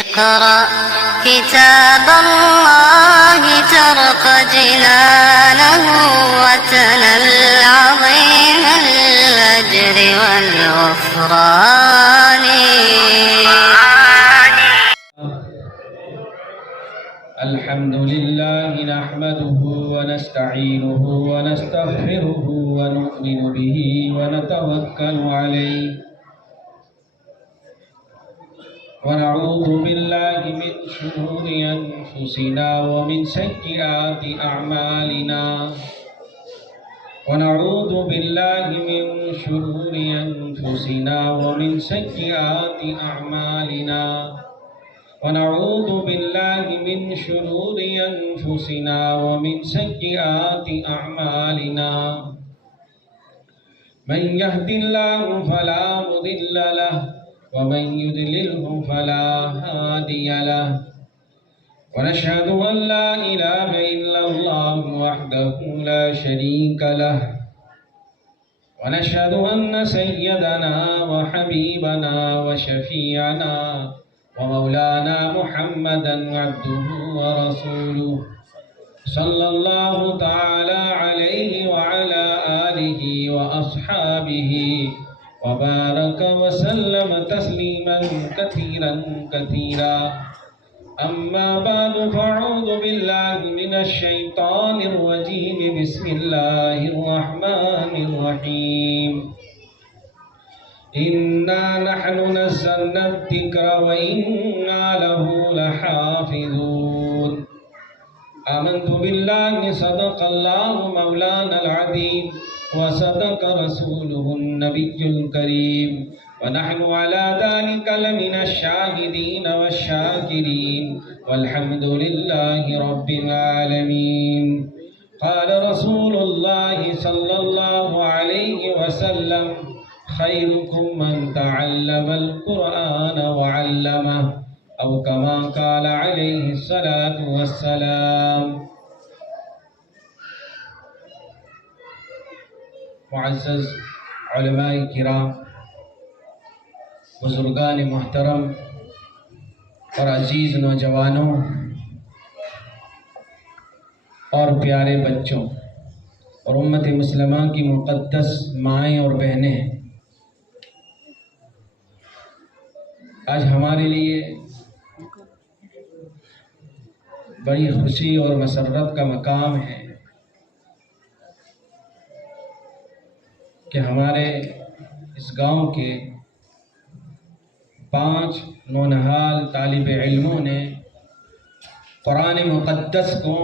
اقرأ كتاب الله ترق جنانه وتنل عظيم الأجر والغفران. الحمد لله نحمده ونستعينه ونستغفره ونؤمن به ونتوكل عليه ونعوذ بالله من شرور أنفسنا ومن سيئات أعمالنا ونعوذ بالله من شرور أنفسنا ومن سيئات أعمالنا ونعوذ بالله من شرور أنفسنا ومن سيئات أعمالنا من يهد الله فلا مضل له ومن يضلله فلا هادي له ونشهد أن لا إله إلا الله وحده لا شريك له ونشهد أن سيدنا وحبيبنا وشفيعنا ومولانا محمدا عبده ورسوله صلى الله تعالى عليه وعلى آله وأصحابه وبارك وسلم تسليما كثيرا كثيرا. أما بعد فأعوذ بالله من الشيطان الرجيم. بسم الله الرحمن الرحيم. إنا نحن نزلنا الذكر وإنا له لحافظون. آمنت بالله صدق الله مولانا العظيم وصدق رسوله النبي الكريم ونحن على ذلك لمن الشاهدين والشاكرين والحمد لله رب العالمين. قال رسول الله صلى الله عليه وسلم خيركم من تعلم القرآن وعلمه أو كما قال عليه الصلاة والسلام. معزز علماء کرام، بزرگان محترم اور عزیز نوجوانوں اور پیارے بچوں اور امت مسلمہ کی مقدس مائیں اور بہنیں، آج ہمارے لیے بڑی خوشی اور مسرت کا مقام ہے کہ ہمارے اس گاؤں کے 5 نونہال طالب علموں نے قرآن مقدس کو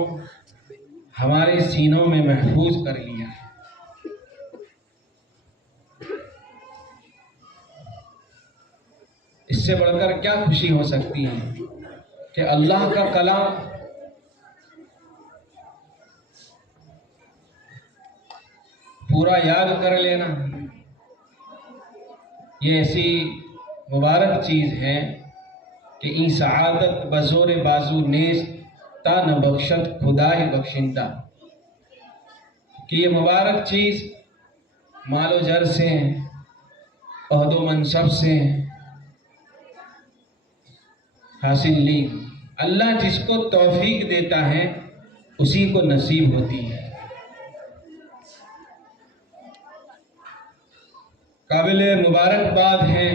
ہمارے سینوں میں محفوظ کر لیا. اس سے بڑھ کر کیا خوشی ہو سکتی ہے کہ اللہ کا کلام پورا یاد کر لینا. یہ ایسی مبارک چیز ہے کہ این سعادت بزور بازو نیست تا نہ بخشت خدا ہی بخشندہ، کہ یہ مبارک چیز مال و جر سے، عہد و منصب سے حاصل لی. اللہ جس کو توفیق دیتا ہے اسی کو نصیب ہوتی ہے. قابل مبارکباد ہیں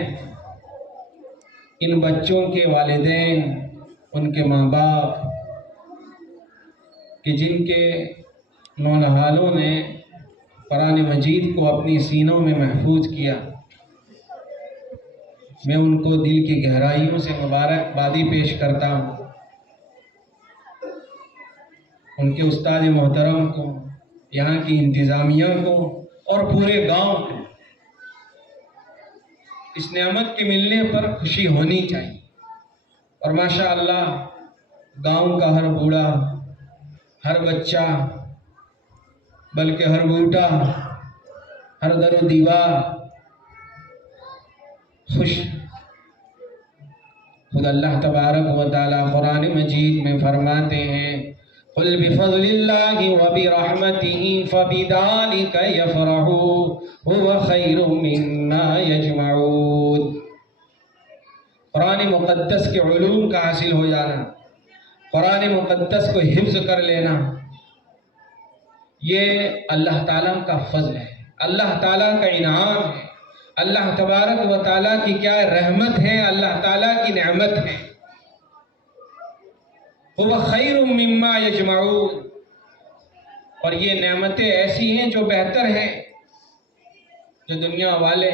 ان بچوں کے والدین، ان کے ماں باپ، کہ جن کے نونہالوں نے قرآن مجید کو اپنی سینوں میں محفوظ کیا. میں ان کو دل کی گہرائیوں سے مبارکبادی پیش کرتا ہوں. ان کے استاد محترم کو، یہاں کی انتظامیہ کو اور پورے گاؤں کو اس نعمت کے ملنے پر خوشی ہونی چاہیے. اور ماشاءاللہ گاؤں کا ہر بوڑھا، ہر بچہ، بلکہ ہر بوٹا، ہر در و دیوار خوش. خود اللہ تبارک و تعالی قرآن مجید میں فرماتے ہیں قل بفضل اللہ وبرحمتہ فبذلک یفرحوا هو خیر مما یجمعون. قرآن مقدس کے علوم کا حاصل ہو جانا، قرآن مقدس کو حفظ کر لینا، یہ اللہ تعالیٰ کا فضل ہے، اللہ تعالیٰ کا انعام ہے، اللہ تبارک و تعالیٰ کی کیا رحمت ہے، اللہ تعالیٰ کی نعمت ہے۔ وہ خیر مما یجمعون، اور یہ نعمتیں ایسی ہیں جو بہتر ہیں، جو دنیا والے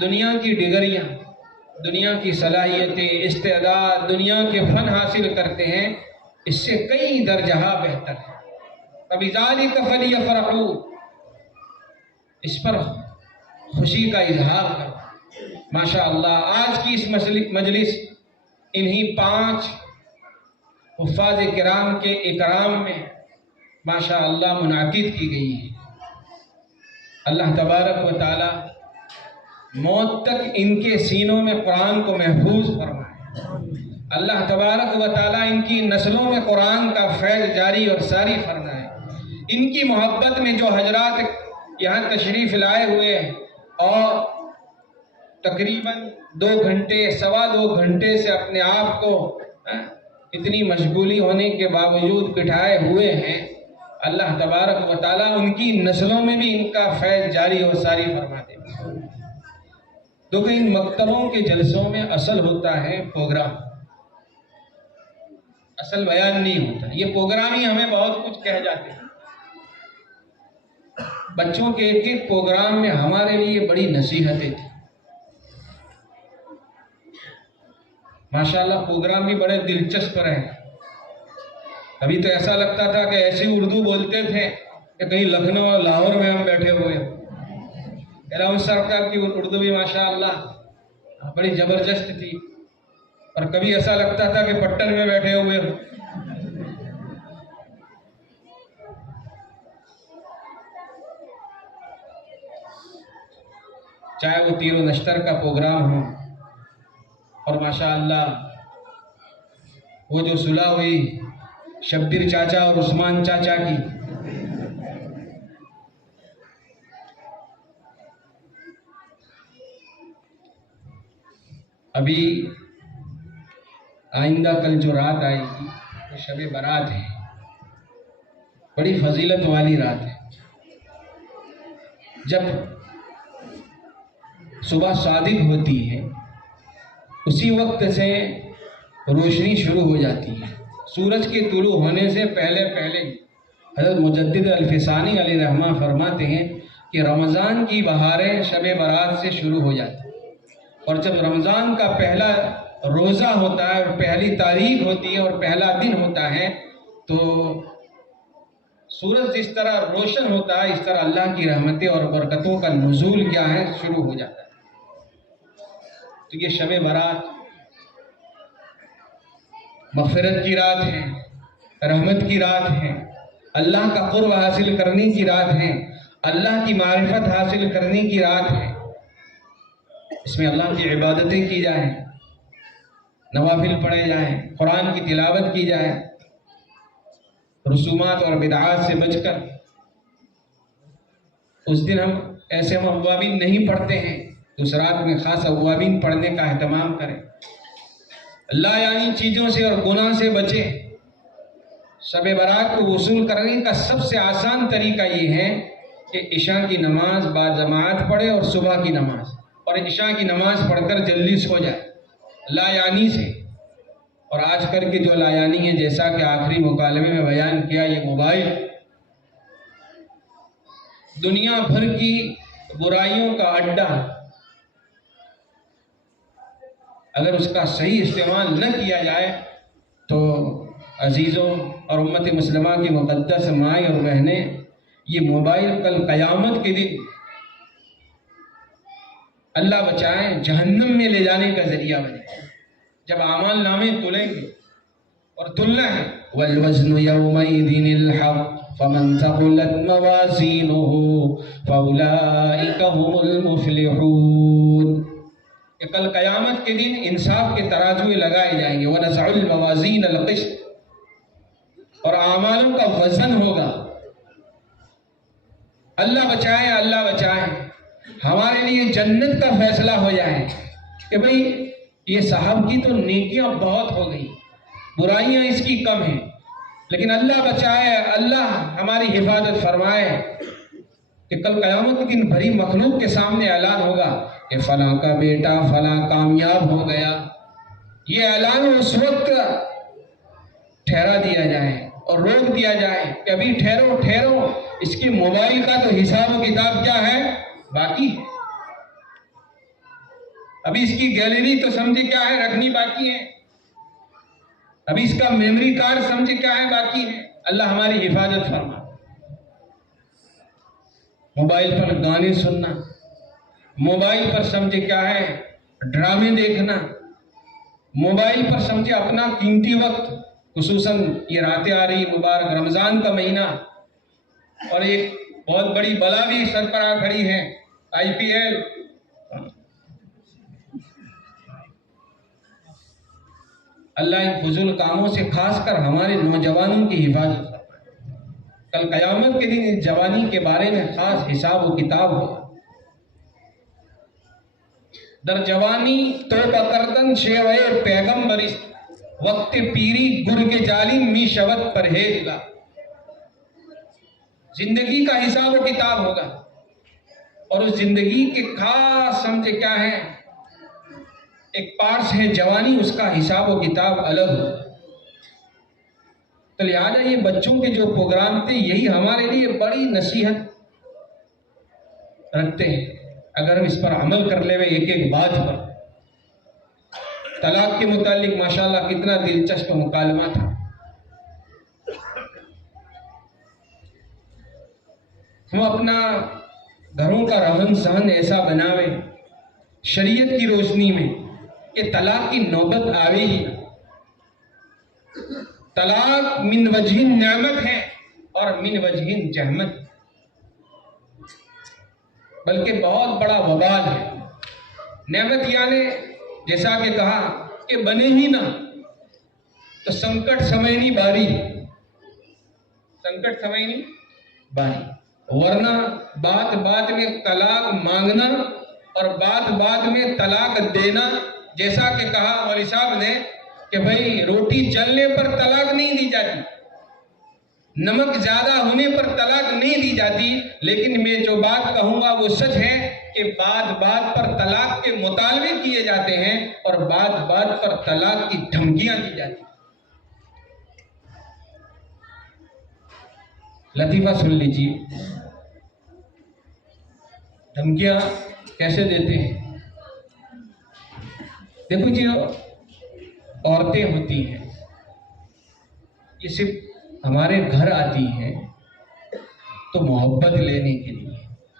دنیا کی ڈگریاں، دنیا کی صلاحیتیں، استعداد، دنیا کے فن حاصل کرتے ہیں، اس سے کئی درجہ بہتر ہے۔ فَبِذَلِكَ فَلْيَفْرَحُوا، اس پر خوشی کا اظہار کرو۔ ماشاءاللہ آج کی اس مجلس انہی 5 حفاظ کرام کے اکرام میں ماشاءاللہ منعقد کی گئی ہے۔ اللہ تبارک و تعالی موت تک ان کے سینوں میں قرآن کو محفوظ فرمائے، اللہ تبارک و تعالی ان کی نسلوں میں قرآن کا فیض جاری اور ساری فرمائے۔ ان کی محبت میں جو حضرات یہاں تشریف لائے ہوئے ہیں اور تقریباً 2 گھنٹے 2.25 گھنٹے سے اپنے آپ کو اتنی مشغولی ہونے کے باوجود بٹھائے ہوئے ہیں، اللہ تبارک و تعالیٰ ان کی نسلوں میں بھی ان کا فیض جاری اور ساری فرما دے۔ کیونکہ ان مکتبوں کے جلسوں میں اصل ہوتا ہے پروگرام، اصل بیان نہیں ہوتا۔ یہ پروگرام ہی ہمیں بہت کچھ کہہ جاتے ہیں۔ بچوں کے ایک پروگرام میں ہمارے لیے بڑی نصیحتیں تھیں، ماشاءاللہ پروگرام بھی بڑے دلچسپ رہے۔ ابھی تو ایسا لگتا تھا کہ ایسی اردو بولتے تھے کہ کہیں لکھنؤ اور لاہور میں ہم بیٹھے ہوئے ہیں۔ راؤ سرکار کی اردو بھی ماشاءاللہ بڑی زبردست تھی، اور کبھی ایسا لگتا تھا کہ پٹن میں بیٹھے ہوئے ہوں۔ چاہے وہ تیر و نشتر کا پروگرام ہو، اور ماشاءاللہ وہ جو صلح ہوئی شبیر چاچا اور عثمان چاچا کی، ابھی آئندہ کل جو رات آئے گی وہ شب برات ہے، بڑی فضیلت والی رات ہے۔ جب صبح صادق ہوتی ہے اسی وقت سے روشنی شروع ہو جاتی ہے، سورج کے طلوع ہونے سے پہلے حضرت مجدد الفسانی علیہ رحمہ فرماتے ہیں کہ رمضان کی بہاریں شب برات سے شروع ہو جاتی ہیں، اور جب رمضان کا پہلا روزہ ہوتا ہے اور پہلی تاریخ ہوتی ہے اور پہلا دن ہوتا ہے تو سورج جس طرح روشن ہوتا ہے اس طرح اللہ کی رحمتیں اور برکتوں کا نزول کیا ہے شروع ہو جاتا ہے۔ تو یہ شب برات مغفرت کی رات ہے، رحمت کی رات ہے، اللہ کا قرب حاصل کرنے کی رات ہے، اللہ کی معرفت حاصل کرنے کی رات ہے۔ اس میں اللہ کی عبادتیں کی جائیں، نوافل پڑھے جائیں، قرآن کی تلاوت کی جائے، رسومات اور بدعات سے بچ کر۔ اس دن ہم ایسے اوابین نہیں پڑھتے ہیں، اس رات میں خاص اوابین پڑھنے کا اہتمام کریں، لا یعنی چیزوں سے اور گناہ سے بچیں۔ شب برات کو وصول کرنے کا سب سے آسان طریقہ یہ ہے کہ عشاء کی نماز بعد جماعت پڑھے اور صبح کی نماز، اور عشاء کی نماز پڑھ کر جلدی سو جائے لا یعنی سے۔ اور آج کل کے جو لا یعنی ہیں، جیسا کہ آخری مکالمے میں بیان کیا، یہ موبائل دنیا بھر کی برائیوں کا اڈا، اگر اس کا صحیح استعمال نہ کیا جائے تو عزیزوں اور امت مسلمہ کی مقدس مائیں اور بہنیں، یہ موبائل کل قیامت کے دن اللہ بچائیں جہنم میں لے جانے کا ذریعہ بنے۔ جب اعمال نامے تلیں گے، اور تلنا ہے والوزن یومئذ الحق فمن ثقلت موازینہ فاولئک هم المفلحون، کہ کل قیامت کے دن انصاف کے ترازوے لگائے جائیں گے، ونزع الموازین القسط، اور اعمالوں کا وزن ہوگا۔ اللہ بچائے، اللہ بچائے، ہمارے لیے جنت کا فیصلہ ہو جائے کہ بھئی یہ صاحب کی تو نیکیاں بہت ہو گئی، برائیاں اس کی کم ہیں، لیکن اللہ بچائے، اللہ ہماری حفاظت فرمائے کہ کل قیامت کے دن بھری مخلوق کے سامنے اعلان ہوگا کہ فلاں کا بیٹا فلاں کامیاب ہو گیا۔ یہ اعلان اس وقت ٹھہرا دیا جائے اور روک دیا جائے کہ ابھی ٹھہرو، اس کے موبائل کا تو حساب و کتاب کیا ہے، باقی ہے، ابھی اس کی گیلری تو سمجھے کیا ہے، رکھنی باقی ہے، ابھی اس کا میموری کارڈ سمجھے کیا ہے، باقی ہے۔ اللہ ہماری حفاظت فرما۔ موبائل پر گانے سننا، موبائل پر سمجھے کیا ہے، ڈرامے دیکھنا، موبائل پر سمجھے اپنا قیمتی وقت، خصوصاً یہ راتیں آ رہی مبارک رمضان کا مہینہ، اور ایک بہت بڑی بلا بھی سر پر آ کھڑی ہے، IPL۔ اللہ ان فضول کاموں سے خاص کر ہمارے نوجوانوں کی حفاظت فرمائے۔ کل قیامت کے دن اس جوانی کے بارے میں خاص حساب و کتاب ہوگا۔ در جوانی توبہ کردن شیوئے پیغمبرست، وقت پیری گر کے جالم می شود پرہیزگار۔ زندگی کا حساب و کتاب ہوگا، اور اس زندگی کے خاص سمجھے کیا ہے، ایک پارٹس ہے جوانی، اس کا حساب و کتاب الگ ہو۔ تو لہٰذا یہ بچوں کے جو پروگرام تھے یہی ہمارے لیے بڑی نصیحت رکھتے ہیں، اگر ہم اس پر عمل کر لے ہوئے ایک ایک بات پر۔ طلاق کے متعلق ماشاءاللہ کتنا دلچسپ مکالمہ تھا۔ ہم اپنا گھروں کا رہن سہن ایسا بناوے شریعت کی روشنی میں کہ طلاق کی نوبت آوے ہی نہ۔ طلاق من وجہ نعمت ہے اور من وجہ جہمت، بلکہ بہت بڑا وبال ہے۔ نعمت یعنی جیسا کہ کہا کہ بنے ہی نہ تو سنکٹ سمینی باری، سنکٹ سمینی باری، ورنہ بات بات میں طلاق مانگنا اور بات بات میں طلاق دینا، جیسا کہ کہا مولوی صاحب نے کہ بھئی روٹی جلنے پر طلاق نہیں دی جاتی، نمک زیادہ ہونے پر طلاق نہیں دی جاتی، لیکن میں جو بات کہوں گا وہ سچ ہے کہ بات بات پر طلاق کے مطالبے کیے جاتے ہیں اور بات بات پر طلاق کی دھمکیاں دی جاتی ہیں۔ لطیفہ سن لیجیے، دھمکیاں کیسے دیتے ہیں۔ دیکھو جی، عورتیں ہوتی ہیں یہ صرف ہمارے گھر آتی ہیں تو محبت لینے کے لیے،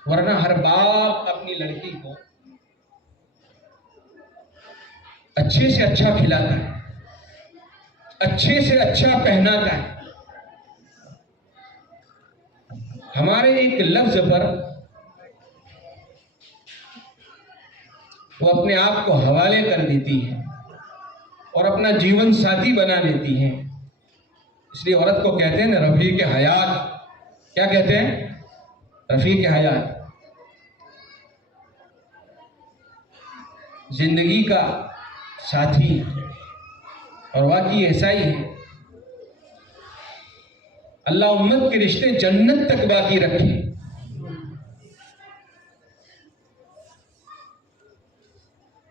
ورنہ ہر باپ اپنی لڑکی کو اچھے سے اچھا کھلاتا ہے، اچھے سے اچھا پہناتا ہے۔ ہمارے ایک لفظ پر وہ اپنے آپ کو حوالے کر دیتی ہے اور اپنا جیون ساتھی بنا لیتی ہیں۔ اس لیے عورت کو کہتے ہیں نا رفیق حیات۔ کیا کہتے ہیں؟ رفیق حیات، زندگی کا ساتھی، اور واقعی ایسا ہی ہے۔ اللہ امت کے رشتے جنت تک باقی رکھے۔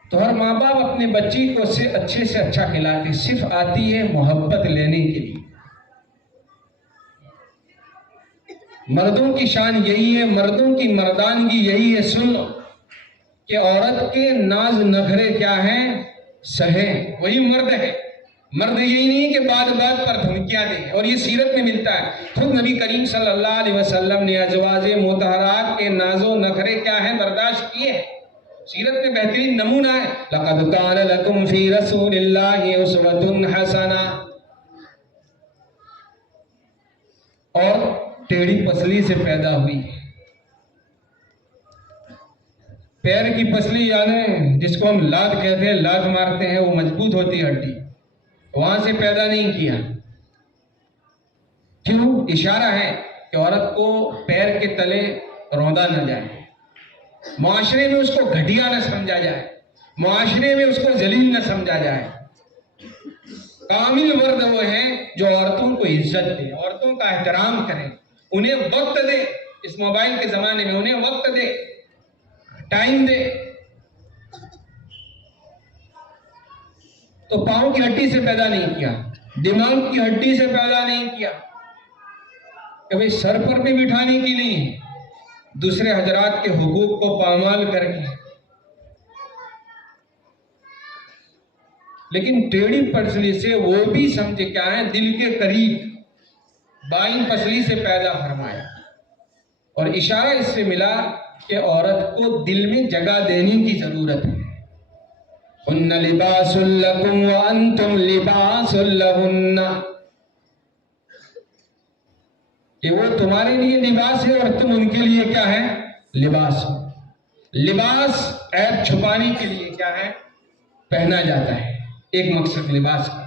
تو ہر ماں باپ اپنے بچی کو اچھے سے اچھا کھلاتے، صرف آتی ہے محبت لینے کے لیے۔ مردوں کی شان یہی ہے، مردوں کی مردانگی یہی ہے۔ سن لو کہ عورت کے ناز نخرے کیا ہیں؟ سہے، وہی مرد ہے۔ مرد یہی نہیں کہ بات بات پر دھمکیاں دیں، اور یہ سیرت میں ملتا ہے۔ خود نبی کریم صلی اللہ علیہ وسلم نے ازواج مطہرات کے ناز و نخرے کیا ہیں برداشت کیے ہیں۔ سیرت میں بہترین نمونہ ہے لَقَدْ كَانَ لَكُمْ فِي رَسُولِ اللَّهِ أُسْوَةٌ حَسَنَةٌ، اور ٹیڑھی پسلی سے پیدا ہوئی۔ پیر کی پسلی یعنی جس کو ہم لات کہتے ہیں، لات مارتے ہیں، وہ مضبوط ہوتی ہے ہڈی، وہاں سے پیدا نہیں کیا۔ کیوں؟ اشارہ ہے کہ عورت کو پیر کے تلے روندا نہ جائے، معاشرے میں اس کو گھٹیا نہ سمجھا جائے، معاشرے میں اس کو ذلیل نہ سمجھا جائے۔ کامل مرد وہ ہیں جو عورتوں کو عزت دے، عورتوں کا احترام کریں، انہیں وقت دے۔ اس موبائل کے زمانے میں انہیں وقت دے، ٹائم دے۔ تو پاؤں کی ہڈی سے پیدا نہیں کیا، دماغ کی ہڈی سے پیدا نہیں کیا کہ بھئی سر پر بھی بٹھانے کی نہیں ہے، دوسرے حضرات کے حقوق کو پامال کر کے۔ لیکن ٹیڑھی پسلی سے وہ بھی سمجھے کیا ہے، دل کے قریب بائیں پسلی سے پیدا فرمایا، اور اشارہ اس سے ملا کہ عورت کو دل میں جگہ دینے کی ضرورت ہے۔ ہن لباس لکم وانتم لباس لہن، کہ وہ تمہارے لیے لباس ہے اور تم ان کے لیے کیا ہے، لباس ہو۔ لباس عیب چھپانے کے لیے کیا ہے، پہنا جاتا ہے، ایک مقصد لباس کا۔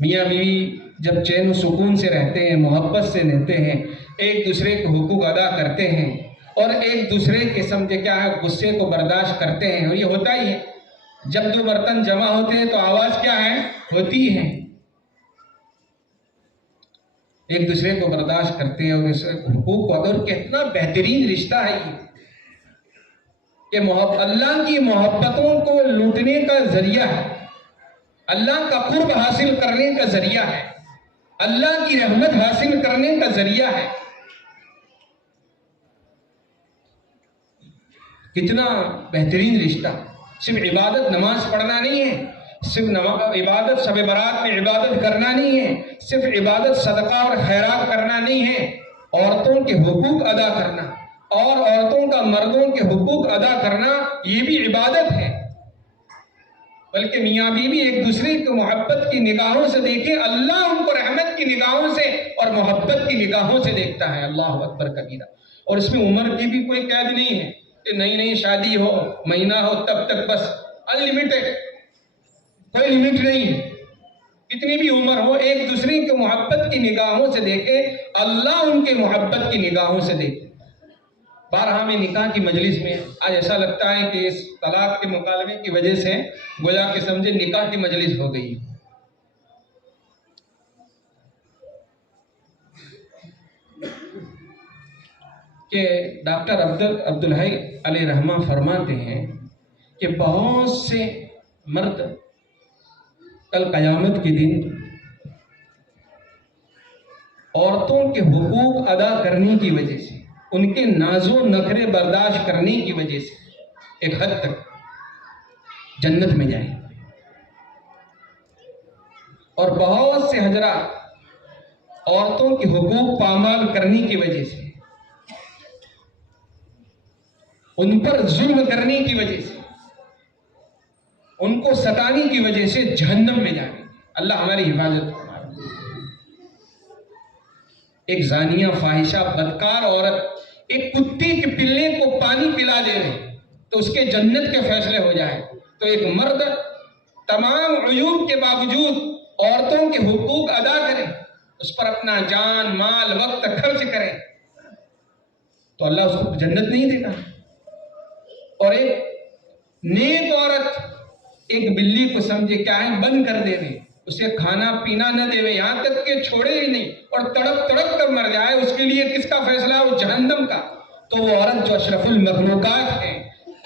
میاں بیوی جب چین و سکون سے رہتے ہیں، محبت سے رہتے ہیں، ایک دوسرے کے حقوق ادا کرتے ہیں اور ایک دوسرے کے سمجھے کیا ہے غصے کو برداشت کرتے ہیں، اور یہ ہوتا ہی ہے جب دو برتن جمع ہوتے ہیں تو آواز کیا ہے، ہوتی ہے۔ ایک دوسرے کو برداشت کرتے ہیں اور حقوق کو اگر، کتنا بہترین رشتہ ہے یہ کہ اللہ کی محبتوں کو لوٹنے کا ذریعہ ہے، اللہ کا قرب حاصل کرنے کا ذریعہ ہے، اللہ کی رحمت حاصل کرنے کا ذریعہ ہے۔ کتنا بہترین رشتہ۔ صرف عبادت نماز پڑھنا نہیں ہے، صرف عبادت شب برات میں عبادت کرنا نہیں ہے، صرف عبادت صدقہ اور خیرات کرنا نہیں ہے، عورتوں کے حقوق ادا کرنا اور عورتوں کا مردوں کے حقوق ادا کرنا یہ بھی عبادت ہے۔ بلکہ میاں بیوی ایک دوسرے کو محبت کی نگاہوں سے دیکھیں، اللہ ان کو رحمت کی نگاہوں سے اور محبت کی نگاہوں سے دیکھتا ہے۔ اللہ اکبر کبیرہ۔ اور اس میں عمر کی بھی کوئی قید نہیں ہے کہ نئی شادی ہو، مہینہ ہو تب تک بس، انلمیٹڈ، کوئی لمٹ نہیں ہے۔ کتنی بھی عمر ہو، ایک دوسرے کی محبت کی نگاہوں سے دیکھیں، اللہ ان کے محبت کی نگاہوں سے دیکھیں۔ بارہا میں نکاح کی مجلس میں آج ایسا لگتا ہے کہ اس طلاق کے مکالمے کی وجہ سے گویا کہ سمجھے نکاح کی مجلس ہو گئی۔ کہ ڈاکٹر عبدالحی علیہ رحمہ فرماتے ہیں کہ بہت سے مرد کل قیامت کے دن عورتوں کے حقوق ادا کرنے کی وجہ سے، ان کے ناز و نخرے برداشت کرنے کی وجہ سے ایک حد تک جنت میں جائیں، اور بہت سے حضرات عورتوں کے حقوق پامال کرنے کی وجہ سے، ان پر ظلم کرنے کی وجہ سے، ان کو ستانے کی وجہ سے جہنم میں جائیں۔ اللہ ہماری حفاظت فرمائے۔ ایک زانیہ، فاحشہ، بدکار عورت ایک کتے کے پلے کو پانی پلا دے رہے تو اس کے جنت کے فیصلے ہو جائیں، تو ایک مرد تمام عیوب کے باوجود عورتوں کے حقوق ادا کرے، اس پر اپنا جان، مال، وقت خرچ کرے، تو اللہ اس کو جنت نہیں دے گا۔ اور ایک نیک عورت ایک بلی کو سمجھے کیا ہے، بند کر دے رہے، اسے کھانا پینا نہ دے، یہاں تک کہ چھوڑے ہی نہیں اور تڑپ تڑپ کر مر جائے، اس کے لیے کس کا فیصلہ ہے؟ وہ جہنم کا۔ تو وہ عورت جو اشرف المخلوقات ہے،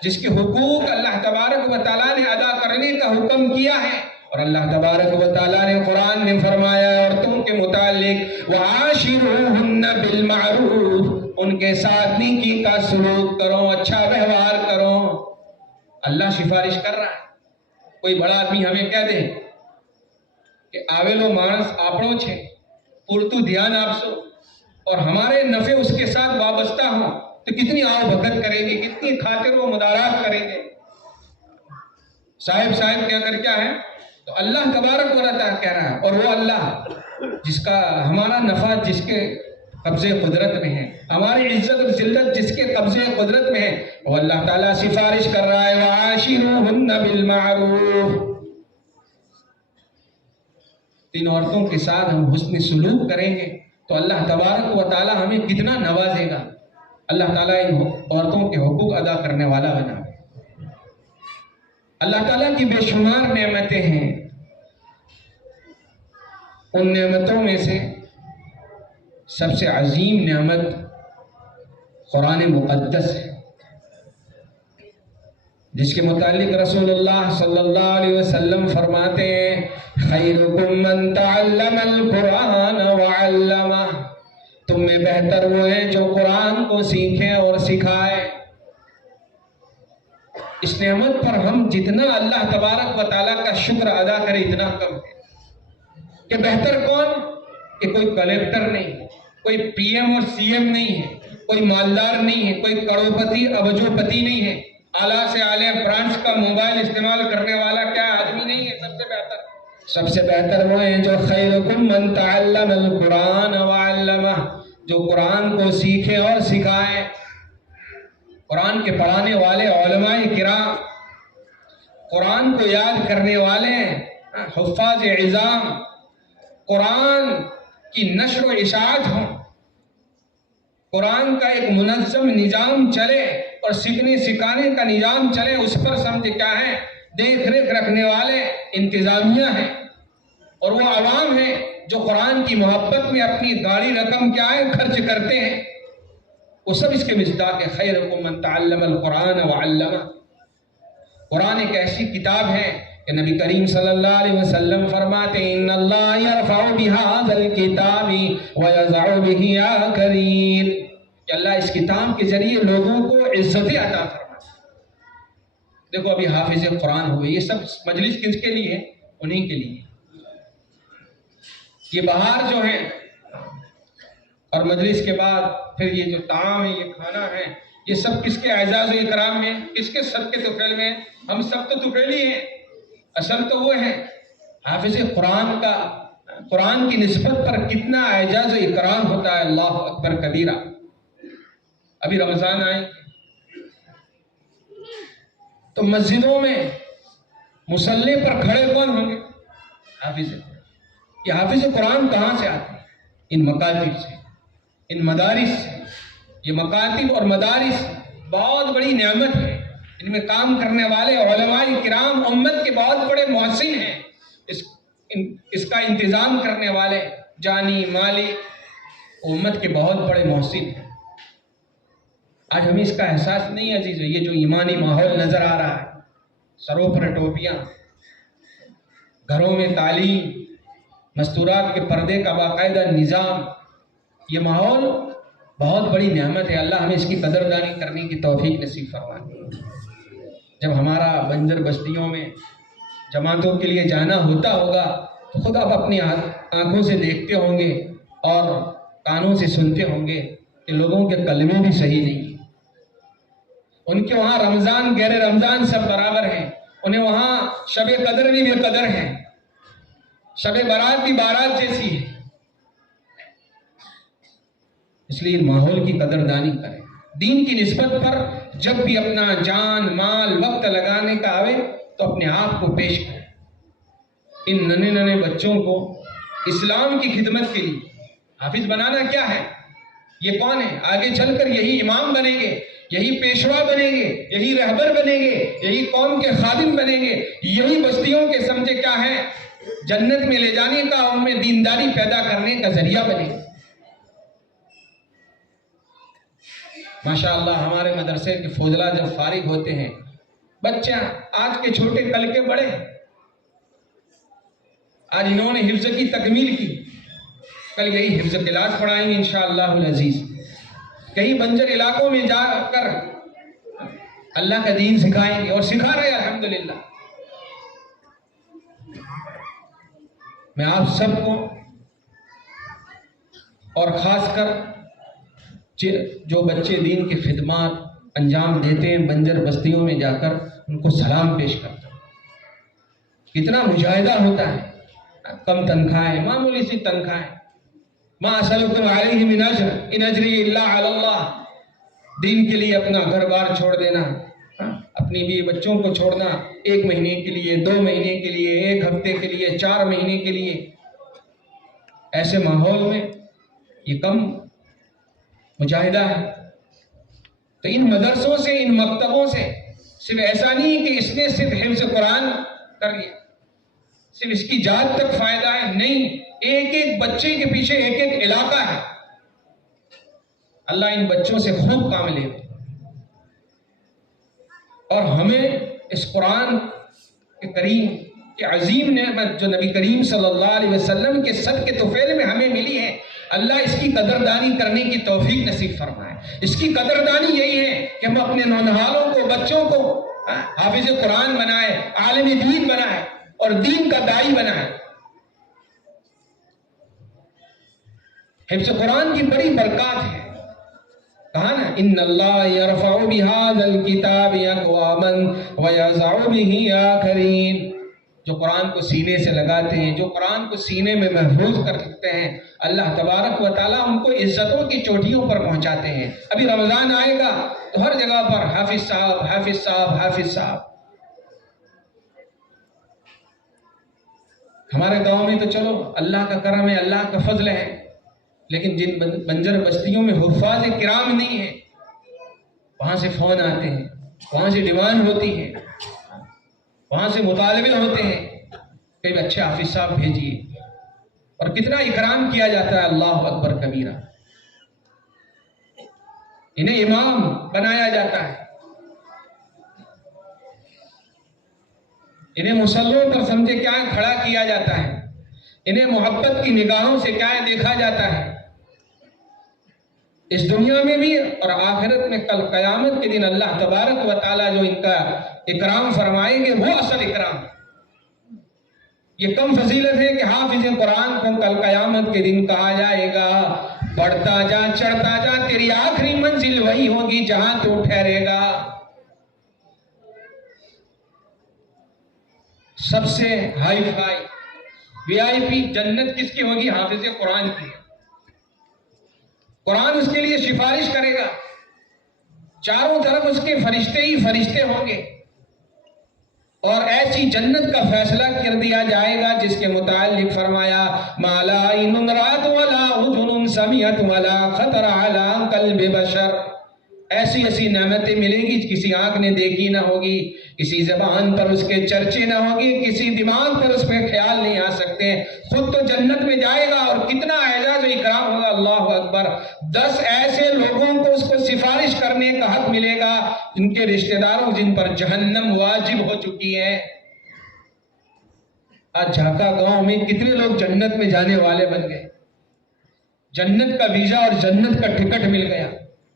جس کے حقوق اللہ تبارک و تعالیٰ نے ادا کرنے کا حکم کیا ہے، اور اللہ تبارک و تعالیٰ نے قرآن میں فرمایا عورتوں کے متعلق وَعَاشِرُوهُنَّ بِالْمَعْرُوفِ، ان کے ساتھ نیکی کا سلوک کرو، اچھا ویوہار کرو۔ اللہ سفارش کر رہا ہے۔ کوئی بڑا آدمی ہمیں کہہ دے کہ آویلو مانس آپڑوں چھے پورتو دھیان آپسو، اور ہمارے نفع اس کے ساتھ وابستہ ہوں، تو کتنی آؤ بھگت کریں گے، کتنی خاطر و مدارات کریں گے۔ صاحب کہہ کر کیا ہے؟ تو اللہ تبارک و تعالیٰ کہہ رہا ہے، اور وہ اللہ جس کا ہمارا نفع جس کے قبضے قدرت میں ہے، ہماری عزت اور ذلت جس کے قبضے قدرت میں ہے، وہ اللہ تعالیٰ سفارش کر رہا ہے وَعَاشِرُوهُنَّ بِالْمَعْرُوفِ۔ تین عورتوں کے ساتھ ہم حسن سلوک کریں گے تو اللہ تبارک و تعالیٰ ہمیں کتنا نوازے گا۔ اللہ تعالیٰ ان عورتوں کے حقوق ادا کرنے والا بنائے۔ اللہ تعالیٰ کی بے شمار نعمتیں ہیں، ان نعمتوں میں سے سب سے عظیم نعمت قرآن مقدس ہے، جس کے متعلق رسول اللہ صلی اللہ علیہ وسلم فرماتے ہیں خیرکم من تعلم القرآن وعلمہ، تم میں بہتر وہ ہیں جو قرآن کو سیکھیں اور سکھائے۔ اس نعمت پر ہم جتنا اللہ تبارک و تعالیٰ کا شکر ادا کریں اتنا کم ہے کہ بہتر کون کہ کوئی کلیکٹر نہیں، کوئی پی ایم اور سی ایم نہیں ہے، کوئی مالدار نہیں ہے، کوئی کروڑپتی ابجو پتی نہیں ہے، اعلیٰ سے اعلیٰ برانچ کا موبائل استعمال کرنے والا کیا آدمی نہیں ہے۔ سب سے بہتر وہ ہیں جو خیرکم من تعلم القرآن وعلمہ، جو قرآن کو سیکھے اور سکھائے۔ قرآن کے پڑھانے والے علماء کرام، قرآن کو یاد کرنے والے حفاظ عظام، قرآن کی نشر و اشاعت ہوں، قرآن کا ایک منظم نظام چلے اور سیکھنے سکھانے کا نظام چلے، اس پر سمجھ کیا ہے دیکھ ریکھ رکھنے والے انتظامیہ ہیں، اور وہ عوام ہیں جو قرآن کی محبت میں اپنی گاڑی رقم کیا ہے خرچ کرتے ہیں، وہ سب اس کے مصداق ہے۔ خیرکم من تعلم القرآن وعلمہ۔ قرآن ایک ایسی کتاب ہے کہ نبی کریم صلی اللہ علیہ وسلم فرماتے ہیں ان اللہ یرفع بہذا الکتاب ویضع بہ آخرین، کہ اللہ اس کتاب کے ذریعے لوگوں کو عزت عطا فرماتا ہے۔ دیکھو ابھی حافظ قرآن ہوئے، یہ سب مجلس کس کے لیے ہے؟ انہی کے لیے۔ یہ بہار جو ہے اور مجلس کے بعد پھر یہ جو طعام ہے، یہ کھانا ہے، یہ سب کس کے اعزاز و اکرام میں، کس کے صدقے طفیل میں؟ ہم سب تو طفیلی ہیں، اصل تو وہ ہے حافظ قرآن کا۔ قرآن کی نسبت پر کتنا اعزاز و اکرام ہوتا ہے، اللہ اکبر کبیرہ۔ ابھی رمضان آئے تو مسجدوں میں مصلی پر کھڑے کون ہوں گے؟ حافظ۔ یہ حافظ قرآن کہاں سے آتے ہیں؟ ان مکاتب سے، ان مدارس سے۔ یہ مکاتب اور مدارس بہت بڑی نعمت ہے، ان میں کام کرنے والے علماء کرام امت کے بہت بڑے محسن ہیں، اس کا انتظام کرنے والے جانی مالی امت کے بہت بڑے محسن ہیں۔ آج ہمیں اس کا احساس نہیں عزیز ہے۔ یہ جو ایمانی ماحول نظر آ رہا ہے، سروں پر ٹوپیاں، گھروں میں تعلیم، مستورات کے پردے کا باقاعدہ نظام، یہ ماحول بہت بڑی نعمت ہے۔ اللہ ہمیں اس کی قدردانی کرنے کی توفیق نصیب فرمائے۔ جب ہمارا بنجر بستیوں میں جماعتوں کے لیے جانا ہوتا ہوگا تو خود آپ اپنی آنکھوں سے دیکھتے ہوں گے اور کانوں سے سنتے ہوں گے کہ لوگوں کے کلمے بھی صحیح نہیں ہیں۔ ان کے وہاں رمضان غیر رمضان سب برابر ہیں، انہیں وہاں شب قدر بھی بے قدر ہے، شب برات بھی بارات جیسی ہے۔ اس لیے ماحول کی قدردانی کریں۔ دین کی نسبت پر جب بھی اپنا جان مال وقت لگانے کا آئے تو اپنے آپ کو پیش کریں۔ ان ننے ننے بچوں کو اسلام کی خدمت کے لیے حافظ بنانا کیا ہے؟ یہ کون ہے؟ آگے چل کر یہی امام بنیں گے، یہی پیشوا بنیں گے، یہی رہبر بنیں گے، یہی قوم کے خادم بنیں گے، یہی بستیوں کے سمجھے کیا ہے جنت میں لے جانے کا، ان میں دینداری پیدا کرنے کا ذریعہ بنے گے۔ ماشاءاللہ ہمارے مدرسے کے فضلہ جب فارغ ہوتے ہیں، بچے آج کے چھوٹے کل کے بڑے، آج انہوں نے حفظ کی تکمیل کی، کل یہی حفظ کلاس پڑھائیں گے انشاءاللہ العزیز۔ کئی بنجر علاقوں میں جا کر اللہ کا دین سکھائیں گے اور سکھا رہے ہیں الحمدللہ۔ میں آپ سب کو اور خاص کر جو بچے دین کی خدمات انجام دیتے ہیں بنجر بستیوں میں جا کر، ان کو سلام پیش کرتا ہوں۔ کتنا مجاہدہ ہوتا ہے، کم تنخواہیں، معمولی سی تنخواہیں، ما اسألکم علیہ من اجر ان اجری الا علی اللہ، دین کے لیے اپنا گھر بار چھوڑ دینا، اپنی بیوی بچوں کو چھوڑنا، 1 مہینے کے لیے، 2 مہینے کے لیے، 1 ہفتے کے لیے، 4 مہینے کے لیے، ایسے ماحول میں یہ کم مجاہدہ ہے۔ تو ان مدرسوں سے، ان مکتبوں سے صرف ایسا نہیں کہ اس نے صرف حفظ قرآن کر لیا، صرف اس کی ذات تک فائدہ ہے، نہیں، ایک ایک بچے کے پیچھے ایک ایک علاقہ ہے۔ اللہ ان بچوں سے خوب کام لے اور ہمیں اس قرآن کے کریم کہ عظیم نعمت جو نبی کریم صلی اللہ علیہ وسلم کے صدقے طفیل میں ہمیں ملی ہے، اللہ اس کی قدردانی کرنے کی توفیق نصیب فرمائے۔ اس کی قدردانی یہی ہے کہ ہم اپنے نونہالوں کو، بچوں کو حافظ قرآن بنائے، عالم دین بنائے اور دین کا داعی بنائے۔ حفظ قرآن کی بڑی برکات ہے، کہا نا ان اللہ یرفع بہذا الکتاب اقواما ویضع بہ آخرین۔ جو قرآن کو سینے سے لگاتے ہیں، جو قرآن کو سینے میں محفوظ کر سکتے ہیں، اللہ تبارک و تعالیٰ ان کو عزتوں کی چوٹیوں پر پہنچاتے ہیں۔ ابھی رمضان آئے گا تو ہر جگہ پر حافظ صاحب، حافظ صاحب، حافظ صاحب۔ ہمارے گاؤں میں تو چلو اللہ کا کرم ہے، اللہ کا فضل ہے، لیکن جن بنجر بستیوں میں حفاظ کرام نہیں ہیں، وہاں سے فون آتے ہیں، وہاں سے ڈیمانڈ ہوتی ہے، وہاں سے مطالبے ہوتے ہیں کہ اچھے حافظ صاحب بھیجیے، اور کتنا اکرام کیا جاتا ہے، اللہ اکبر کبیرہ۔ انہیں امام بنایا جاتا ہے، انہیں مصلوں پر سمجھے کیا کھڑا کیا جاتا ہے، انہیں محبت کی نگاہوں سے کیا دیکھا جاتا ہے۔ اس دنیا میں بھی اور آخرت میں، کل قیامت کے دن اللہ تبارک و تعالیٰ جو ان کا اکرام فرمائیں گے، وہ اصل اکرام۔ یہ کم فضیلت ہے کہ حافظ قرآن کو کل قیامت کے دن کہا جائے گا بڑھتا جا، چڑھتا جا، تیری آخری منزل وہی ہوگی جہاں تو ٹھہرے گا۔ سب سے ہائی فائی VIP جنت کس کی ہوگی؟ حافظ قرآن کی۔ قرآن اس کے لیے سفارش کرے گا، چاروں طرف اس کے فرشتے ہی فرشتے ہوں گے، اور ایسی جنت کا فیصلہ کر دیا جائے گا جس کے متعلق فرمایا ما لا عین رأت ولا اذن سمعت ولا خطر علی قلب بشر۔ ایسی ایسی نعمتیں ملیں گی کسی آنکھ نے دیکھی نہ ہوگی، کسی زبان پر اس کے چرچے نہ ہوگی، کسی دماغ پر اس پہ خیال نہیں آ سکتے۔ خود تو جنت میں جائے گا اور کتنا اعزاز و اکرام ہوگا، اللہ اکبر۔ 10 ایسے لوگوں کو اس کو سفارش کرنے کا حق ملے گا ان کے رشتہ داروں جن پر جہنم واجب ہو چکی ہے۔ آج جھاکا گاؤں میں کتنے لوگ جنت میں جانے والے بن گئے، جنت کا ویزا اور جنت کا ٹکٹ مل گیا۔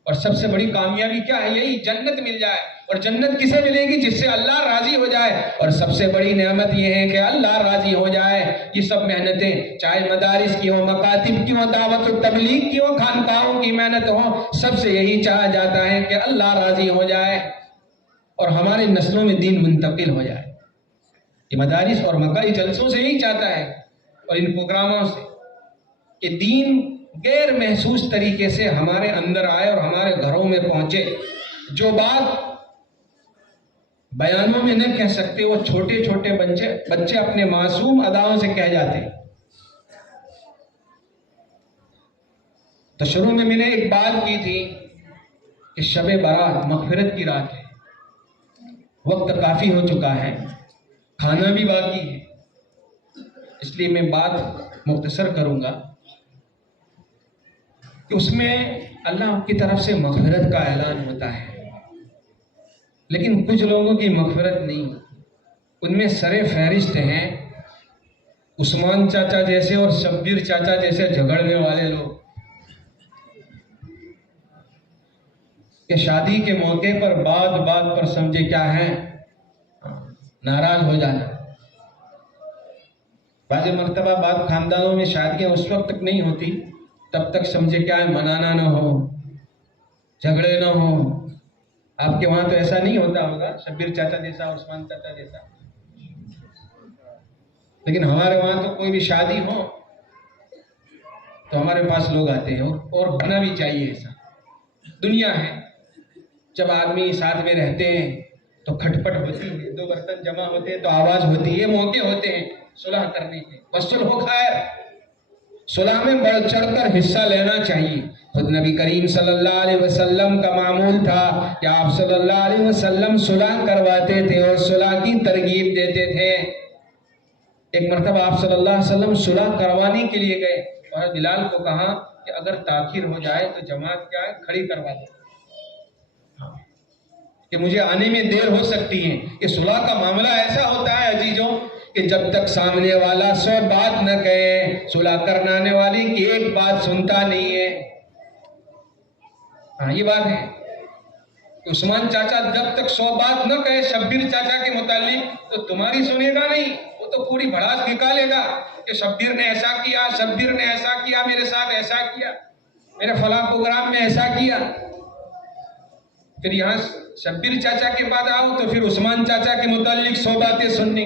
اور سب سے بڑی کامیابی کیا ہے؟ یہی جنت مل جائے۔ اور جنت کسے ملے گی؟ جس سے اللہ راضی ہو جائے۔ اور سب سے بڑی نعمت یہ ہے کہ اللہ راضی ہو جائے۔ یہ سب محنتیں چاہے مدارس کی ہوں، مکاتب کی ہوں، دعوت و تبلیغ کی ہوں، خانقاہوں کی محنت ہوں، سب سے یہی چاہا جاتا ہے کہ اللہ راضی ہو جائے اور ہمارے نسلوں میں دین منتقل ہو جائے۔ یہ مدارس اور مکائی جلسوں سے یہی چاہتا ہے، اور ان پروگراموں سے، کہ دین غیر محسوس طریقے سے ہمارے اندر آئے اور ہمارے گھروں میں پہنچے۔ جو بات بیانوں میں نہ کہہ سکتے وہ چھوٹے چھوٹے بچے اپنے معصوم اداؤں سے کہہ جاتے ہیں۔ تو شروع میں نے ایک بات کی تھی کہ شب برات مغفرت کی رات ہے، وقت کافی ہو چکا ہے، کھانا بھی باقی ہے، اس لیے میں بات مختصر کروں گا کہ اس میں اللہ کی طرف سے مغفرت کا اعلان ہوتا ہے، لیکن کچھ لوگوں کی مغفرت نہیں۔ ان میں سر فہرست ہیں عثمان چاچا جیسے اور شبیر چاچا جیسے جھگڑنے والے لوگ، کہ شادی کے موقع پر بات پر سمجھے کیا ہے ناراض ہو جانا۔ بعض مرتبہ بعض خاندانوں میں شادیاں اس وقت تک نہیں ہوتی تب تک سمجھے کیا ہے منانا نہ ہو، جھگڑے نہ ہو۔ آپ کے وہاں تو ایسا نہیں ہوتا ہوگا شبیر چاچا جیسا، عثمان چاچا جیسا، لیکن ہمارے وہاں تو کوئی بھی شادی ہو تو ہمارے پاس لوگ آتے ہیں، اور ہونا بھی چاہیے ایسا۔ دنیا ہے، جب آدمی ساتھ میں رہتے ہیں تو کھٹپٹ ہوتی ہے، 2 برتن جمع ہوتے ہیں تو آواز ہوتی ہے، یہ موقع ہوتے ہیں صلح کرنے کے، بس صلح خیر۔ صلح میں بڑھ چڑھ کر حصہ لینا چاہیے. خود نبی کریم صلی اللہ علیہ وسلم کا معمول تھا کہ آپ صلی اللہ علیہ وسلم صلح کرواتے تھے اور صلح کی ترغیب دیتے تھے. ایک مرتبہ آپ صلی اللہ علیہ وسلم صلح کروانے کے لیے گئے اور بلال کو کہا کہ اگر تاخیر ہو جائے تو جماعت کیا ہے کھڑی کروا دو کہ مجھے آنے میں دیر ہو سکتی ہے. کہ صلح کا معاملہ ایسا ہوتا ہے عزیزوں کہ جب تک سامنے والا 100 بات نہ کہے صلح کرنے والے کی ایک بات سنتا نہیں ہے. ہاں یہ بات ہے. عثمان چاچا جب تک 100 بات نہ کہے شبیر چاچا کے متعلق تو تمہاری سنے گا نہیں. وہ تو پوری بھڑاس نکالے گا کہ شبیر نے ایسا کیا، شبیر نے ایسا کیا، میرے ساتھ ایسا کیا، میرے فلاں پروگرام میں ایسا کیا. پھر یہاں شبیر چاچا کے بعد آؤ تو پھر عثمان چاچا کے متعلق 100 باتیں سننے.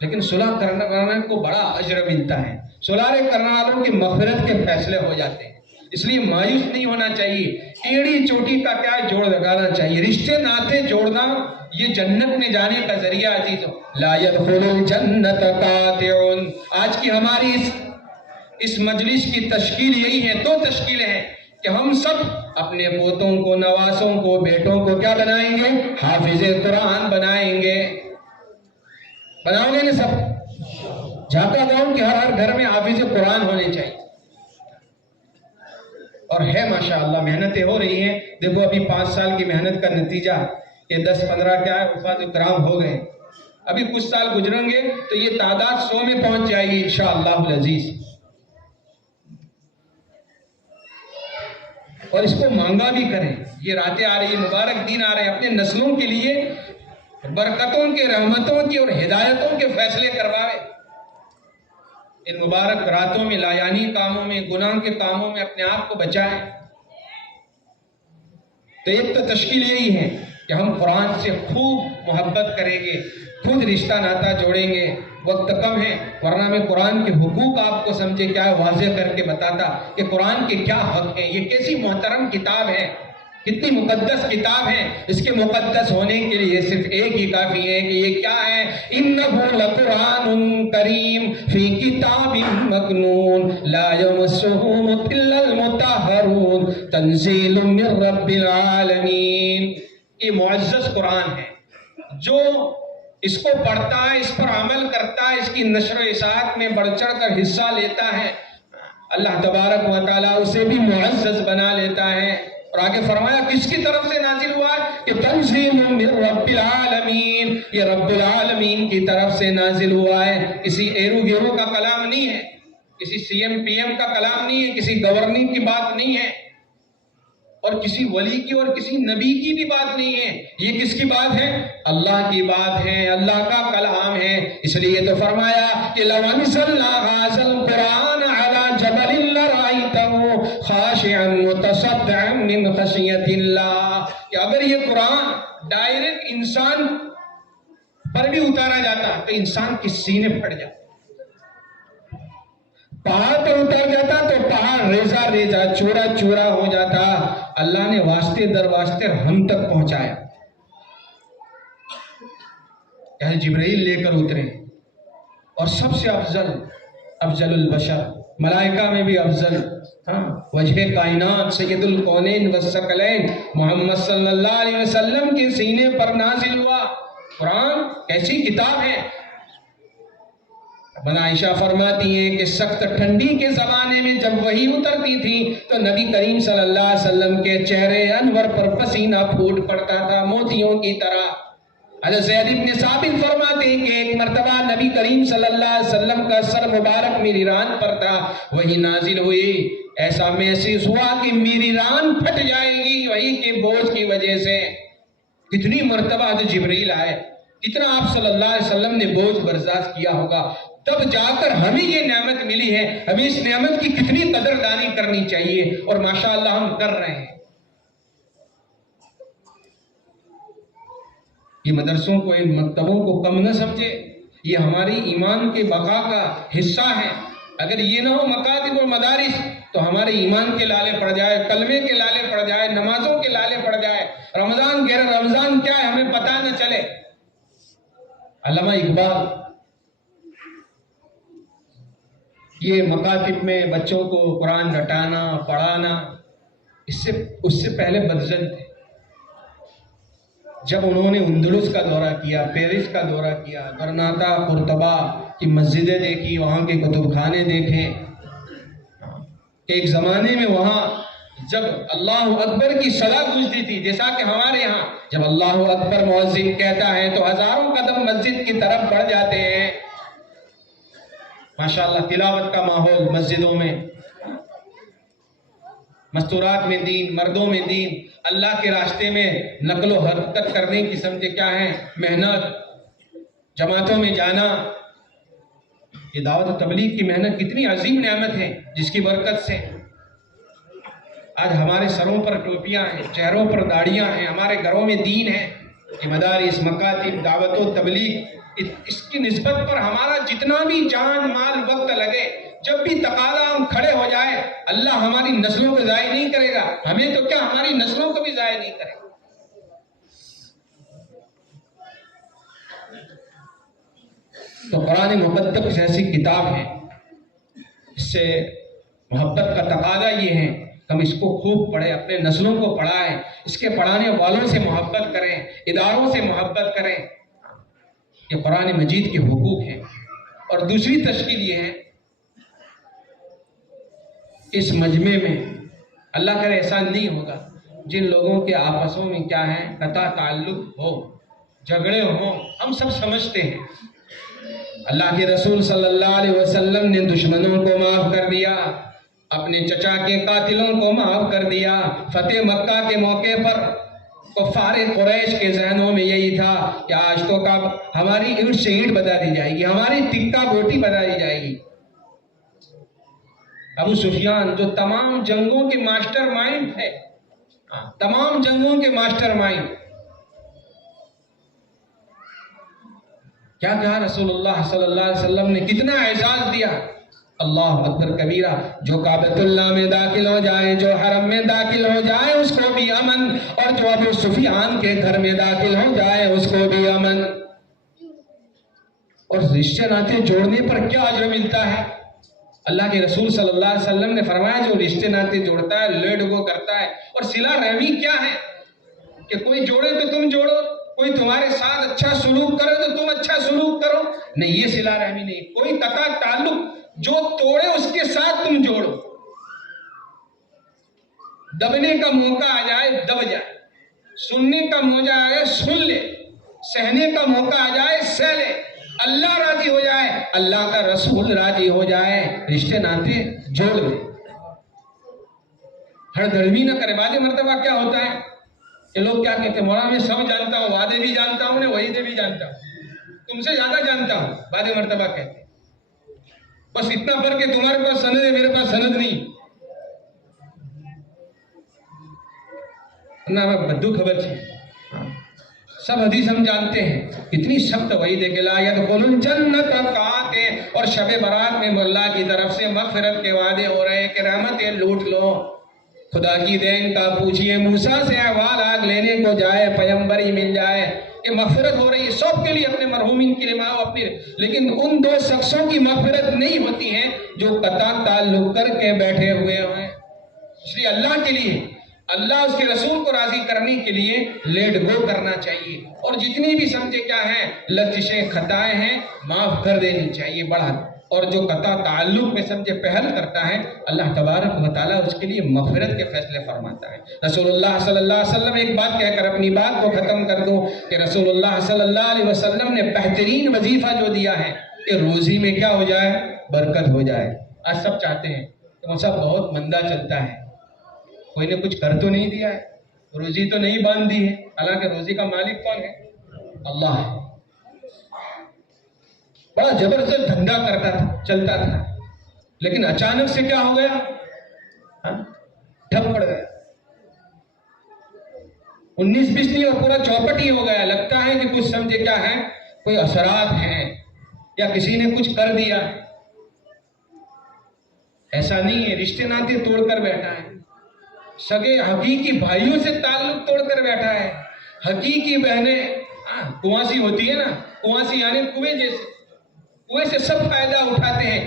لیکن صلح کرنے والوں کو بڑا اجر ملتا ہے. صلح کرنے والوں کی مغفرت کے فیصلے ہو جاتے ہیں. اس لیے مایوس نہیں ہونا چاہیے. ایڑی چوٹی کا کیا جوڑ لگانا چاہیے. رشتے ناطے جوڑنا یہ جنت میں جانے کا ذریعہ عزیزوں. لا يدخل الجنت قاطع. آج کی ہماری اس مجلس کی تشکیل یہی ہے. 2 تشکیلیں ہیں کہ ہم سب اپنے پوتوں کو، نواسوں کو، بیٹوں کو کیا بنائیں گے؟ حافظ قرآن بنائیں گے. بناؤ گے نا سب؟ چاہتا ہوں کہ ہر گھر میں حافظ قرآن ہونے چاہیے. اور ہے ماشاءاللہ محنتیں ہو رہی ہیں. دیکھو ابھی 5 سال کی محنت کا نتیجہ کہ 10-15 کیا ہے وفات کرام ہو گئے. ابھی کچھ سال گزریں گے تو یہ تعداد 100 میں پہنچ جائے گی انشاءاللہ العزیز. اور اس کو مانگا بھی کریں. یہ راتیں آ رہی ہیں، مبارک دن آ رہے ہیں. اپنے نسلوں کے لیے برکتوں کے، رحمتوں کے اور ہدایتوں کے فیصلے کروائے. ان مبارک راتوں میں لایانی کاموں میں، گناہ کے کاموں میں اپنے آپ کو بچائیں. تو ایک تو تشکیل یہی ہے کہ ہم قرآن سے خوب محبت کریں گے، خود رشتہ ناتا جوڑیں گے. وقت کم ہے ورنہ میں قرآن کے حقوق آپ کو سمجھے کیا واضح کر کے بتاتا کہ قرآن کے کیا حق ہیں. یہ کیسی محترم کتاب ہے، کتنی مقدس کتاب ہے. اس کے مقدس ہونے کے لیے صرف ایک ہی کافی ہے کہ یہ کیا ہے. انہ لقرآن کریم فی کتاب مکنون لا یمسہ الا المطہرون تنزیل من رب العالمین. یہ معزز قرآن ہے. جو اس کو پڑھتا ہے، اس پر عمل کرتا ہے، اس کی نشر و اشاعت میں بڑھ چڑھ کر حصہ لیتا ہے، اللہ تبارک و تعالیٰ اسے بھی معزز بنا لیتا ہے. اور آگے فرمایا کس کی طرف سے نازل ہوا ہے کہ تنزیل من رب العالمین. یہ رب العالمین کی طرف سے نازل ہوا ہے. کسی ایرو گیرو کا کلام نہیں ہے، کسی سی ایم پی ایم کا کلام نہیں ہے، کسی گورنر کی بات نہیں ہے، اور کسی ولی کی اور کسی نبی کی بھی بات نہیں ہے. یہ کس کی بات ہے؟ اللہ کی بات ہے، اللہ کا کلام ہے. اس لیے تو فرمایا کہ لَوْ أَنزَلْنَا هَٰذَا الْقُرْآنَ عَلَىٰ جَبَلٍ لَّرَأَيْتَهُ خَاشِعًا مُّتَصَدِّعًا مِّنْ خَشْيَةِ اللَّهِ. کہ اگر یہ قرآن ڈائریکٹ انسان پر بھی اتارا جاتا تو انسان کے سینے پھٹ جاتا. پہاڑ پر اتر جاتا تو پہاڑ ریزہ ریزہ چورا چورا ہو جاتا. اللہ نے واسطے در واسطے ہم تک پہنچایا. جبرائیل لے کر اترے اور سب سے افضل البشر، ملائکہ میں بھی افضل، وجہ کائنات سید الکونین والثقلین محمد صلی اللہ علیہ وسلم کے سینے پر نازل ہوا. قرآن کیسی کتاب ہے. عائشہ فرماتی ہیں کہ سخت ٹھنڈی کے زمانے میں جب وحی اترتی تھی تو نبی کریم صلی اللہ علیہ وسلم کے چہرے انور پر پسینہ پھوٹ پڑتا تھا موتیوں کی طرح. حضرت زید بن ثابت فرماتے ہیں کہ ایک مرتبہ نبی کریم صلی اللہ علیہ وسلم کا سر مبارک میری ران پر تھا، وحی نازل ہوئی. ایسا محسوس ہوا کہ میری ران پھٹ جائے گی وحی کے بوجھ کی وجہ سے. کتنی مرتبہ حضرت جبرائیل آئے، کتنا آپ صلی اللہ علیہ وسلم نے بوجھ برداشت کیا ہوگا. تب جا کر ہمیں یہ نعمت ملی ہے. ہمیں اس نعمت کی کتنی قدردانی کرنی چاہیے اور ماشاءاللہ ہم کر رہے ہیں. یہ مدرسوں کو، ان مکتبوں کو کم نہ سمجھے. یہ ہماری ایمان کے بقا کا حصہ ہے. اگر یہ نہ ہو مکاتب اور مدارس تو ہمارے ایمان کے لالے پڑ جائے، کلمے کے لالے پڑ جائے، نمازوں کے لالے پڑ جائے، رمضان غیر رمضان کیا ہے ہمیں پتہ نہ چلے. علامہ اقبال یہ مکاتب میں بچوں کو قرآن رٹانا پڑھانا اس سے پہلے بدزن تھے. جب انہوں نے اندلس کا دورہ کیا، پیرس کا دورہ کیا، غرناطہ قرطبہ کی مسجدیں دیکھی، وہاں کے کتب خانے دیکھے کہ ایک زمانے میں وہاں جب اللہ اکبر کی صدا گونجتی تھی، جیسا کہ ہمارے یہاں جب اللہ اکبر مؤذن کہتا ہے تو ہزاروں قدم مسجد کی طرف بڑھ جاتے ہیں. ماشاءاللہ تلاوت کا ماحول مسجدوں میں، مستورات میں دین، مردوں میں دین، اللہ کے راستے میں نقل و حرکت کرنے کی سمجھے کیا ہے محنت، جماعتوں میں جانا. یہ دعوت و تبلیغ کی محنت کتنی عظیم نعمت ہے جس کی برکت سے آج ہمارے سروں پر ٹوپیاں ہیں، چہروں پر داڑیاں ہیں، ہمارے گھروں میں دین ہے. یہ مدارس، مکاتب، دعوت و تبلیغ، اس کی نسبت پر ہمارا جتنا بھی جان مال وقت لگے، جب بھی تقاضا ہم کھڑے ہو جائے، اللہ ہماری نسلوں کو ضائع نہیں کرے گا. ہمیں تو کیا، ہماری نسلوں کو بھی ضائع نہیں کرے گا. تو قرآن مقدس ایسی کتاب ہے، اس سے محبت کا تقاضا یہ ہے کہ ہم اس کو خوب پڑھیں، اپنے نسلوں کو پڑھائیں، اس کے پڑھانے والوں سے محبت کریں، اداروں سے محبت کریں. یہ قرآن مجید کے حقوق ہیں. اور دوسری تشکیل یہ ہے، اس مجمع میں اللہ کرے ایسا نہیں ہوگا جن لوگوں کے آپسوں میں کیا ہے قطع تعلق ہو، جھگڑے ہوں، ہم سب سمجھتے ہیں. اللہ کے رسول صلی اللہ علیہ وسلم نے دشمنوں کو معاف کر دیا، اپنے چچا کے قاتلوں کو معاف کر دیا. فتح مکہ کے موقع پر کفار قریش کے ذہنوں میں یہی تھا کہ آج تو کب ہماری اینٹ سے اینٹ بتا دی جائے گی، ہماری تکہ بوٹی بتا دی جائے گی. ابو سفیان جو تمام جنگوں کے ماسٹر مائنڈ ہے، تمام جنگوں کے ماسٹر مائنڈ، کیا کہا رسول اللہ صلی اللہ علیہ وسلم نے، کتنا اعزاز دیا. اللہ اکبر کبیرہ، جو کعبۃ اللہ میں داخل ہو جائے، جو حرم میں داخل ہو جائے اس کو بھی امن، اور جو ابو سفیان کے گھر میں داخل ہو جائے اس کو بھی امن. اور رشتے ناطے جوڑنے پر کیا اجر ملتا ہے. اللہ کے رسول صلی اللہ علیہ وسلم نے فرمایا جو رشتے ناطے جوڑتا ہے لیڈ وہ کرتا ہے. اور صلہ رحمی کیا ہے کہ کوئی جوڑے تو تم جوڑو، کوئی تمہارے ساتھ اچھا سلوک کرے تو تم اچھا سلوک کرو. نہیں، یہ صلہ رحمی نہیں. کوئی قطع تعلق جو توڑے اس کے ساتھ تم جوڑو. دبنے کا موقع آ جائے دب جائے، سننے کا موقع آ جائے سن لے، سہنے کا موقع آ جائے سہ لے. اللہ راضی ہو جائے، اللہ کا رسول راضی ہو جائے، رشتے ناطے جوڑ لے. ہر دڑوی نہ کرے. بعض مرتبہ کیا ہوتا ہے کہ لوگ کیا کہتے ہیں، مولانا میں سب جانتا ہوں، وعدے بھی جانتا ہوں، وعیدے بھی جانتا ہوں، تم سے زیادہ جانتا ہوں. بعض مرتبہ کہتے ہیں بس اتنا پر کہ تمہارے پاس سند ہے، میرے پاس سند نہیں. نہ بدو خبر سے سب حدیث ہم جانتے ہیں. اتنی سخت وعید ہے کہ لا يدخل الجنت قاطع، اور شب برات میں اللہ کی طرف سے مغفرت کے وعدے ہو رہے ہیں کہ رحمتیں لوٹ لو. خدا کی دین کا پوچھئے، موسیٰ سے احوال آگ لینے کو جائے، پیغمبری مل جائے کہ مغفرت ہو رہی ہے سب کے لیے، اپنے مرحومین کے لیے ماں اپنی، لیکن ان دو شخصوں کی مغفرت نہیں ہوتی ہے جو قطع تعلق کر کے بیٹھے ہوئے ہیں. اس لیے اللہ کے لیے، اللہ اس کے رسول کو راضی کرنے کے لیے لیٹ گو کرنا چاہیے، اور جتنی بھی سمجھے کیا ہیں لغزشیں خطائیں ہیں معاف کر دینی چاہیے بڑھا. اور جو قطع تعلق میں سمجھے پہل کرتا ہے اللہ تبارک و تعالیٰ اس کے لیے مغفرت کے فیصلے فرماتا ہے. رسول اللہ صلی اللہ علیہ وسلم، ایک بات کہہ کر اپنی بات کو ختم کر دوں کہ رسول اللہ صلی اللہ علیہ وسلم نے بہترین وظیفہ جو دیا ہے کہ روزی میں کیا ہو جائے، برکت ہو جائے. آج سب چاہتے ہیں کہ سب بہت مندہ چلتا ہے، کوئی نے کچھ کر تو نہیں دیا ہے، روزی تو نہیں باندھ دی ہے. حالانکہ روزی کا مالک کون ہے؟ اللہ ہے. بڑا زبردست دھندا کرتا تھا، چلتا تھا، لیکن اچانک سے کیا ہو گیا، ٹھپ پڑ گیا. 19-20 نہیں اور پورا چوپٹ ہی ہو گیا. لگتا ہے کہ کچھ سمجھے کیا ہے، کوئی اثرات ہیں یا کسی نے کچھ کر دیا. ایسا نہیں ہے. رشتے ناطے توڑ کر بیٹھا ہے، سگے حقیقی بھائیوں سے تعلق توڑ کر بیٹھا ہے. حقیقی بہنیں کنواسی ہوتی ہے نا، کنواسی یعنی کنویں جیسے، کنویں سے سب فائدہ اٹھاتے ہیں.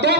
2